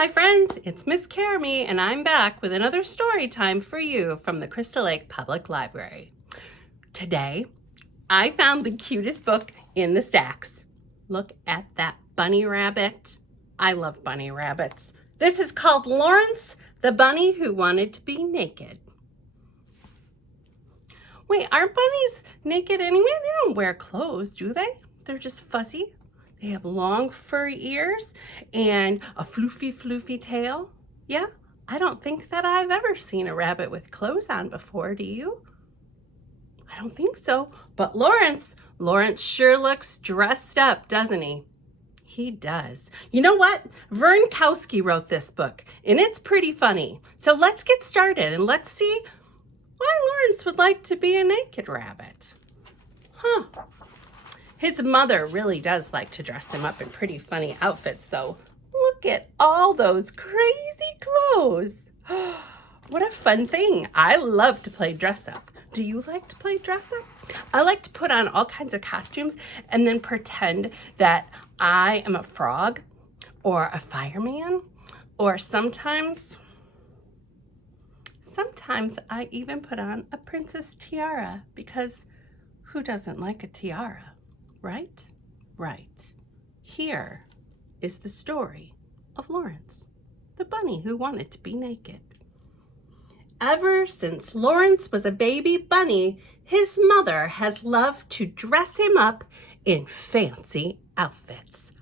my friends, it's Miss Karamy, and I'm back with another story time for you from the Crystal Lake Public Library. Today, I found the cutest book in the stacks. Look at that bunny rabbit. I love bunny rabbits. This is called Lawrence, the Bunny Who Wanted to Be Naked. Wait, aren't bunnies naked anyway? They don't wear clothes, do they? They're just fuzzy. They have long furry ears and a floofy tail. Yeah, I don't think that I've ever seen a rabbit with clothes on before, do you? I don't think so, but Lawrence sure looks dressed up, doesn't he? He does. You know what? Vern Kousky wrote this book, and it's pretty funny. So let's get started and let's see why Lawrence would like to be a naked rabbit. His mother really does like to dress him up in pretty funny outfits, though. Look at all those crazy clothes. What a fun thing. I love to play dress up. Do you like to play dress up? I like to put on all kinds of costumes and then pretend that I am a frog or a fireman, or sometimes I even put on a princess tiara, because who doesn't like a tiara? Right? Right. Here is the story of Lawrence, the bunny who wanted to be naked. Ever since Lawrence was a baby bunny, his mother has loved to dress him up in fancy outfits.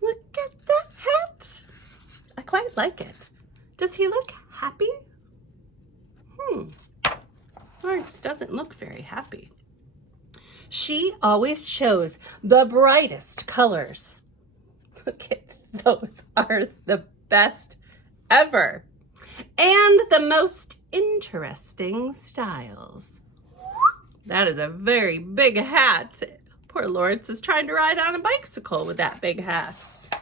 Look at that hat. I quite like it. Does he look happy? Lawrence doesn't look very happy. She always chose the brightest colors. Look at those, are the best ever. And the most interesting styles. That is a very big hat. Poor Lawrence is trying to ride on a bicycle with that big hat.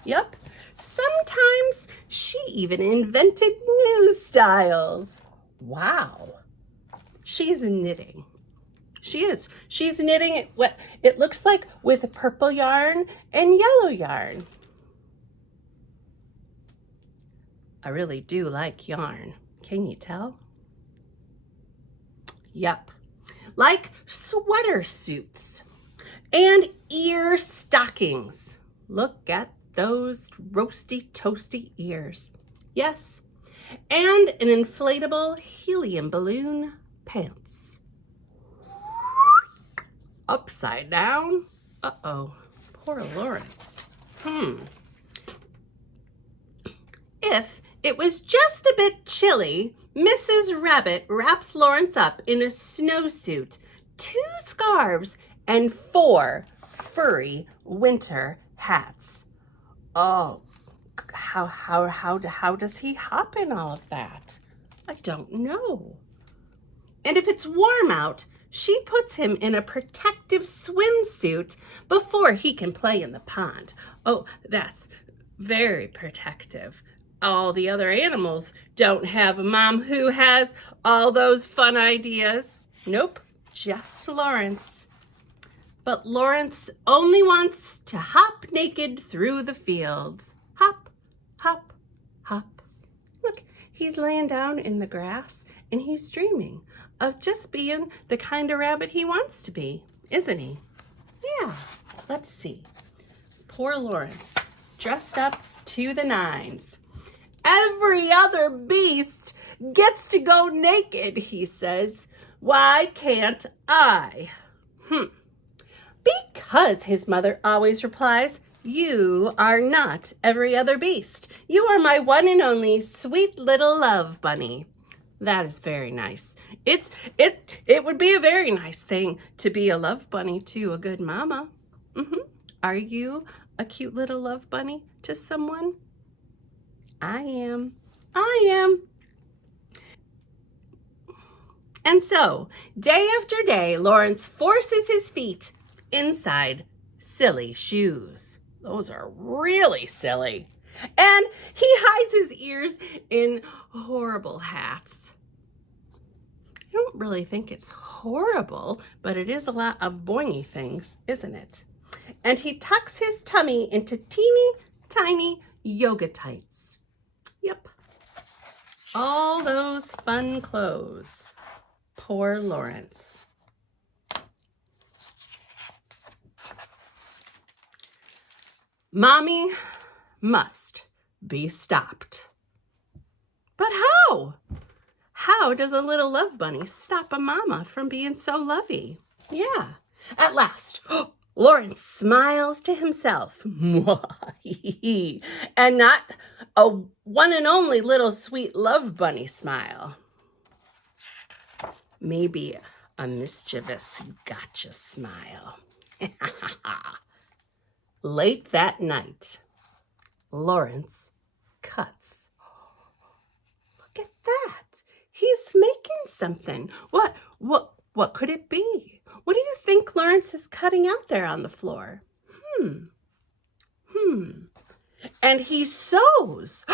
Yep. Sometimes she even invented new styles. Wow. She's knitting. She is. She's knitting what it looks like with purple yarn and yellow yarn. I really do like yarn. Can you tell? Yep. Like sweater suits and ear stockings. Look at those roasty, toasty ears. Yes. And an inflatable helium balloon pants. Upside down. Uh-oh. Poor Lawrence. If it was just a bit chilly, Mrs. Rabbit wraps Lawrence up in a snowsuit, 2 scarves, and 4 furry winter hats. Oh, how does he hop in all of that? I don't know. And if it's warm out, she puts him in a protective swimsuit before he can play in the pond. Oh, that's very protective. All the other animals don't have a mom who has all those fun ideas. Nope, just Lawrence. But Lawrence only wants to hop naked through the fields. Hop, hop, hop. Look, he's laying down in the grass and he's dreaming of just being the kind of rabbit he wants to be, isn't he? Yeah, let's see. Poor Lawrence, dressed up to the nines. Every other beast gets to go naked, he says. Why can't I? Because his mother always replies, you are not every other beast. You are my one and only sweet little love bunny. That is very nice. It would be a very nice thing to be a love bunny to a good mama. Are you a cute little love bunny to someone? I am. And so, day after day, Lawrence forces his feet inside silly shoes. Those are really silly. And he hides his ears in horrible hats. I don't really think it's horrible, but it is a lot of boingy things, isn't it? And he tucks his tummy into teeny tiny yoga tights. Yep. All those fun clothes. Poor Lawrence. Mommy must be stopped. But how? How does a little love bunny stop a mama from being so lovey? Yeah. At last, Lawrence smiles to himself. And not a one and only little sweet love bunny smile. Maybe a mischievous gotcha smile. Late that night, Lawrence cuts. Look at that. He's making something. What could it be? What do you think Lawrence is cutting out there on the floor? And he sews.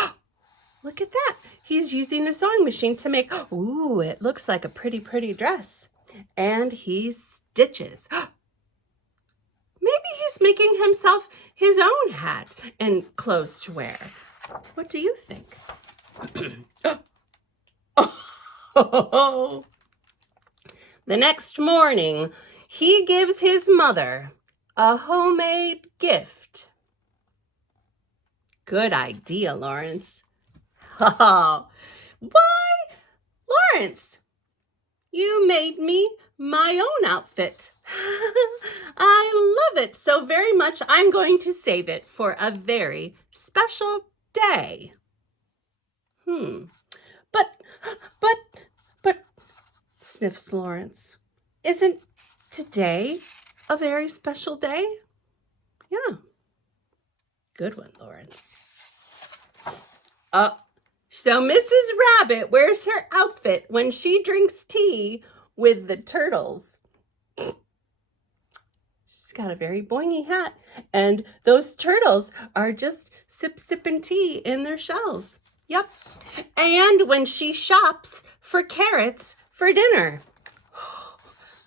Look at that. He's using the sewing machine to make, ooh, it looks like a pretty, pretty dress. And he stitches. Maybe he's making himself his own hat and clothes to wear. What do you think? The next morning, he gives his mother a homemade gift. Good idea, Lawrence. Oh, why, Lawrence, you made me my own outfit. I love it so very much, I'm going to save it for a very special day. But, sniffs Lawrence, isn't today a very special day? Yeah. Good one, Lawrence. So Mrs. Rabbit wears her outfit when she drinks tea with the turtles. She's got a very boingy hat, and those turtles are just sipping tea in their shells. Yep. And when she shops for carrots for dinner.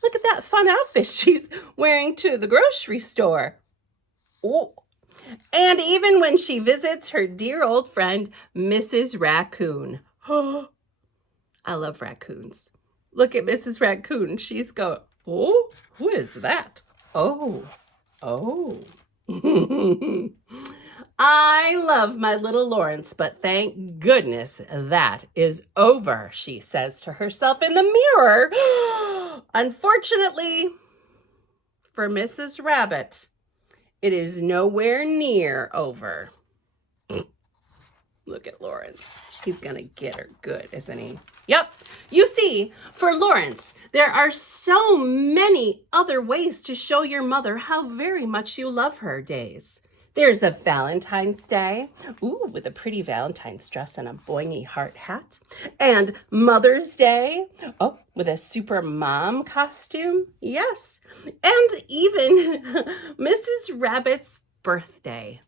Look at that fun outfit she's wearing to the grocery store. Oh. And even when she visits her dear old friend, Mrs. Raccoon. I love raccoons. Look at Mrs. Raccoon. She's going, oh, who is that? Oh. I love my little Lawrence, but thank goodness that is over, she says to herself in the mirror. Unfortunately for Mrs. Rabbit, it is nowhere near over. Look at Lawrence. He's going to get her good, isn't he? Yep. You see, for Lawrence, there are so many other ways to show your mother how very much you love her days. There's a Valentine's Day, ooh, with a pretty Valentine's dress and a boingy heart hat. And Mother's Day, oh, with a super mom costume, yes. And even Mrs. Rabbit's birthday.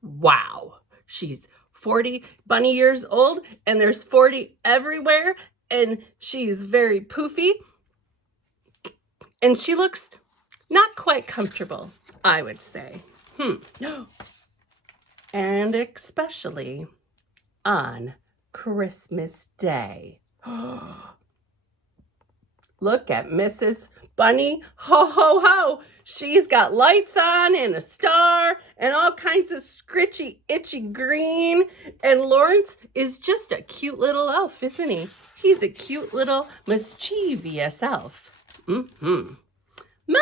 Wow, she's 40 bunny years old, and there's 40 everywhere, and she's very poofy. And she looks not quite comfortable, I would say. And especially on Christmas Day. Look at Mrs. Bunny. Ho, ho, ho. She's got lights on and a star and all kinds of scritchy, itchy green. And Lawrence is just a cute little elf, isn't he? He's a cute little mischievous elf. My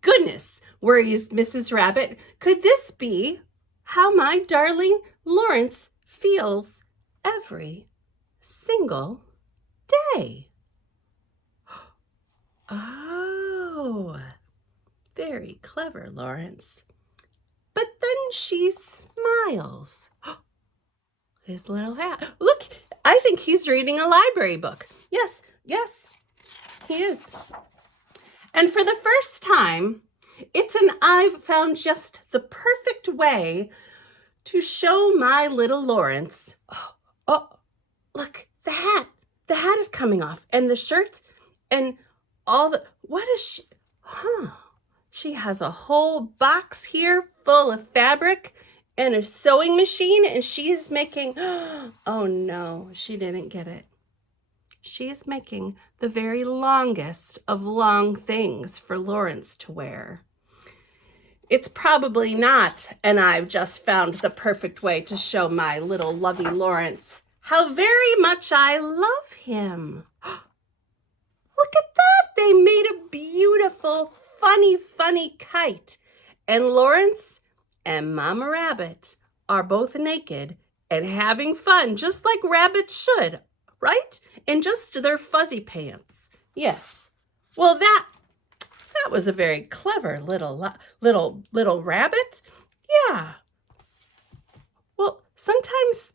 goodness, worries Mrs. Rabbit. Could this be how my darling Lawrence feels every single day? Oh, very clever, Lawrence. But then she smiles. His little hat. Look, I think he's reading a library book. Yes, he is. And for the first time, I've found just the perfect way to show my little Lawrence. Oh, look, the hat. The hat is coming off, and the shirt, and what is she? She has a whole box here full of fabric, and a sewing machine, and she's making, oh no, she didn't get it. She's making the very longest of long things for Lawrence to wear. It's probably not, and I've just found the perfect way to show my little lovey Lawrence how very much I love him. Look at that! They made a beautiful, funny kite. And Lawrence and Mama Rabbit are both naked and having fun, just like rabbits should, right? In just their fuzzy pants. Yes. Well, that was a very clever little rabbit. Yeah. Well, sometimes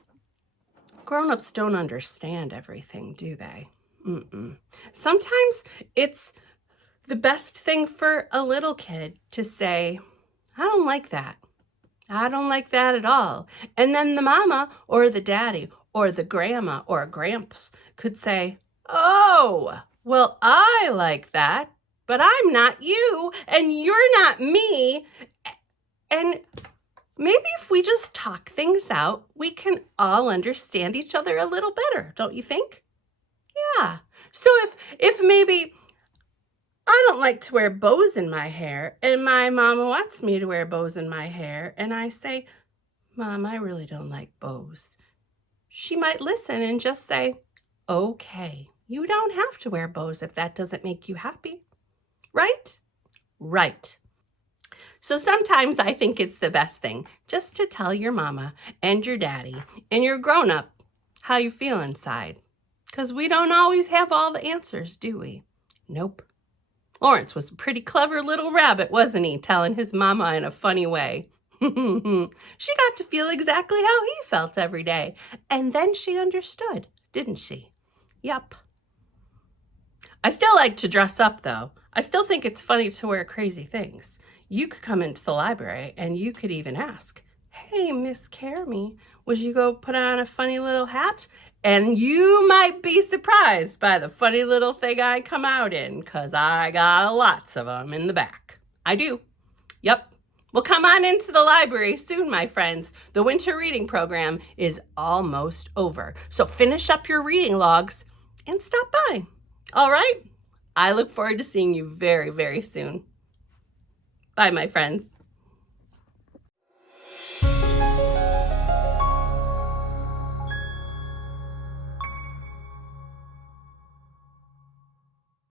grown-ups don't understand everything, do they? Sometimes it's the best thing for a little kid to say, I don't like that. I don't like that at all. And then the mama or the daddy or the grandma or gramps could say, oh, well, I like that, but I'm not you and you're not me. And maybe if we just talk things out, we can all understand each other a little better, don't you think? Yeah. So if maybe I don't like to wear bows in my hair and my mama wants me to wear bows in my hair and I say, Mom, I really don't like bows. She might listen and just say, okay, you don't have to wear bows if that doesn't make you happy. Right? Right. So sometimes I think it's the best thing just to tell your mama and your daddy and your grown-up how you feel inside. Because we don't always have all the answers, do we? Nope. Lawrence was a pretty clever little rabbit, wasn't he, telling his mama in a funny way. She got to feel exactly how he felt every day. And then she understood, didn't she? Yup. I still like to dress up, though. I still think it's funny to wear crazy things. You could come into the library and you could even ask, hey, Miss Karamy, would you go put on a funny little hat? And you might be surprised by the funny little thing I come out in, because I got lots of them in the back. I do. Yep. Well, come on into the library soon, my friends. The winter reading program is almost over. So finish up your reading logs and stop by. All right? I look forward to seeing you very, very soon. Bye, my friends.